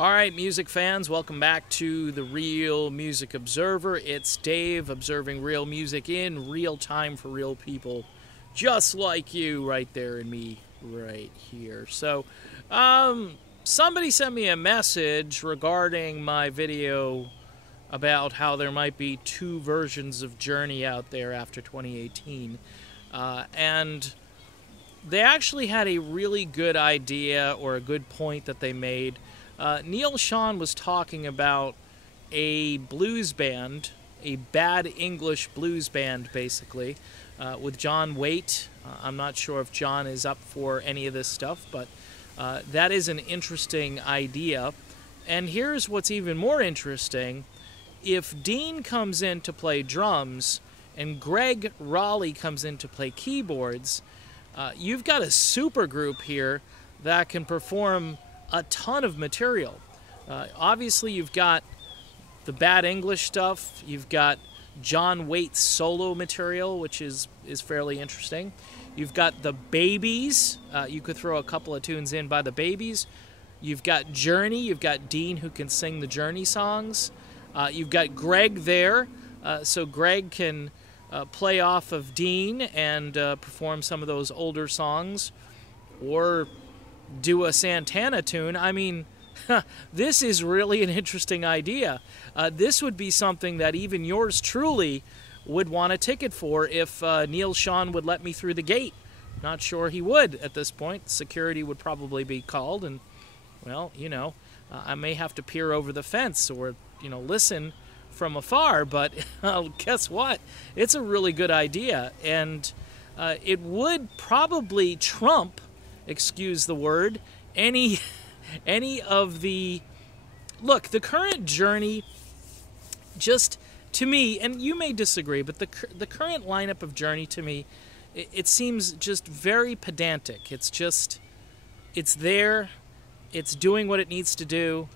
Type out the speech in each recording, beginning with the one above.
All right, music fans, welcome back to the Real Music Observer. It's Dave observing real music in real time for real people, just like you right there and me right here. So, somebody sent me a message regarding my video about how there might be two versions of Journey out there after 2018. And they actually had a really good idea or a good point that they made. Neil Sean was talking about a blues band, a bad English blues band, basically, with John Waite. I'm not sure if John is up for any of this stuff, but that is an interesting idea. And here's what's even more interesting. If Dean comes in to play drums and Greg Raleigh comes in to play keyboards, you've got a super group here that can perform a ton of material. Obviously, you've got the bad English stuff. You've got John Waite's solo material, which is fairly interesting. You've got the Babies. You could throw a couple of tunes in by the Babies. You've got Journey. You've got Dean, who can sing the Journey songs. You've got Greg there, so Greg can play off of Dean and perform some of those older songs, or do a Santana tune. I mean, this is really an interesting idea. This would be something that even yours truly would want a ticket for if Neil Sean would let me through the gate. Not sure he would at this point. Security would probably be called, and, well, you know, I may have to peer over the fence or, you know, listen from afar, but guess what? It's a really good idea, and it would probably trump, excuse the word, any of the... Look, the current Journey, just to me, and you may disagree, but the current lineup of Journey to me, it seems just very pedantic. It's just, it's there, it's doing what it needs to do.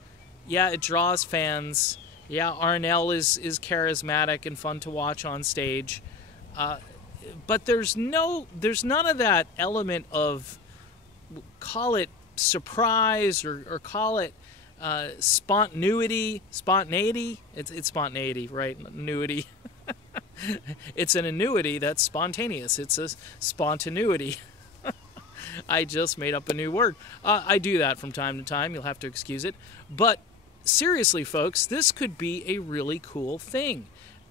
Yeah, it draws fans. Yeah, Arnell is charismatic and fun to watch on stage. But there's none of that element of, call it surprise or call it spontaneity. It's spontaneity, right? Annuity. It's an annuity that's spontaneous. It's a spontaneity. I just made up a new word. I do that from time to time. You'll have to excuse it. But seriously, folks, this could be a really cool thing.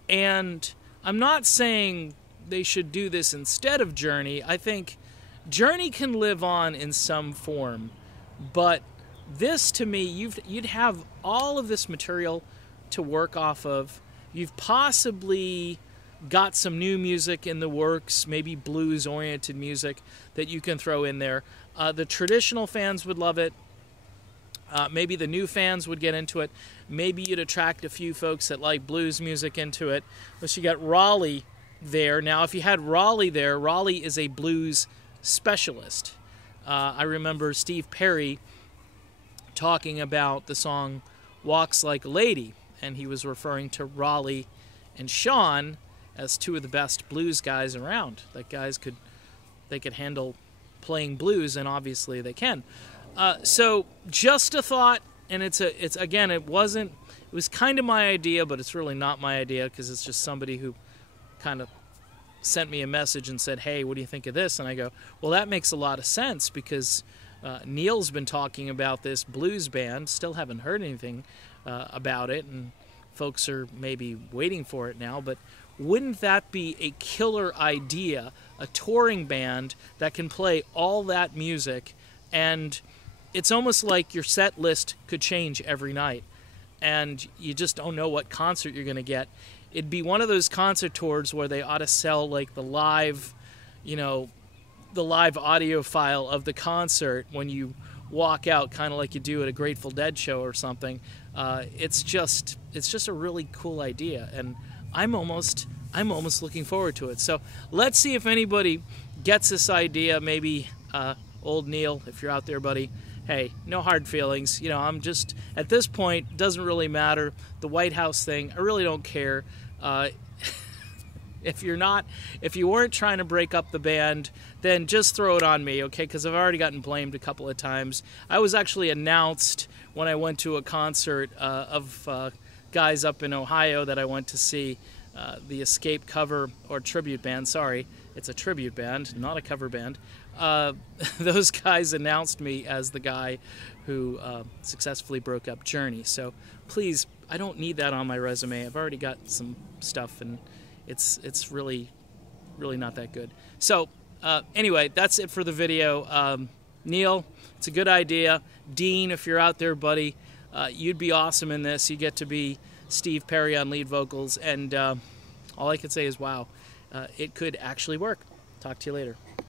And I'm not saying they should do this instead of Journey. I think Journey can live on in some form, but this, to me, you'd have all of this material to work off of. You've possibly got some new music in the works, maybe blues-oriented music that you can throw in there. The traditional fans would love it. Maybe the new fans would get into it. Maybe you'd attract a few folks that like blues music into it. But you got Raleigh there. Now, if you had Raleigh there, Raleigh is a blues specialist. I remember Steve Perry talking about the song Walks Like a Lady, and he was referring to Raleigh and Sean as two of the best blues guys around. That they could handle playing blues, and obviously they can. So just a thought, and it was kind of my idea, but it's really not my idea because it's just somebody who kind of sent me a message and said, hey, what do you think of this? And I go, well, that makes a lot of sense because Neil's been talking about this blues band, still haven't heard anything about it, and folks are maybe waiting for it now, but wouldn't that be a killer idea, a touring band that can play all that music, and it's almost like your set list could change every night, and you just don't know what concert you're going to get. It'd be one of those concert tours where they ought to sell like the live, you know, the live audio file of the concert when you walk out, kind of like you do at a Grateful Dead show or something. It's just a really cool idea, and I'm almost looking forward to it. So let's see if anybody gets this idea. Maybe old Neil, if you're out there, buddy. Hey, no hard feelings. You know, I'm just, at this point, doesn't really matter. The White House thing, I really don't care. If you weren't trying to break up the band, then just throw it on me, okay? Because I've already gotten blamed a couple of times. I was actually announced when I went to a concert of guys up in Ohio that I went to see, the Escape cover or tribute band. Sorry, it's a tribute band, not a cover band. Those guys announced me as the guy who successfully broke up Journey. So please, I don't need that on my resume. I've already got some stuff, and it's really not that good. So anyway, that's it for the video. Neil, it's a good idea. Dean, if you're out there, buddy, you'd be awesome in this. You get to be Steve Perry on lead vocals, and all I can say is wow, it could actually work. Talk to you later.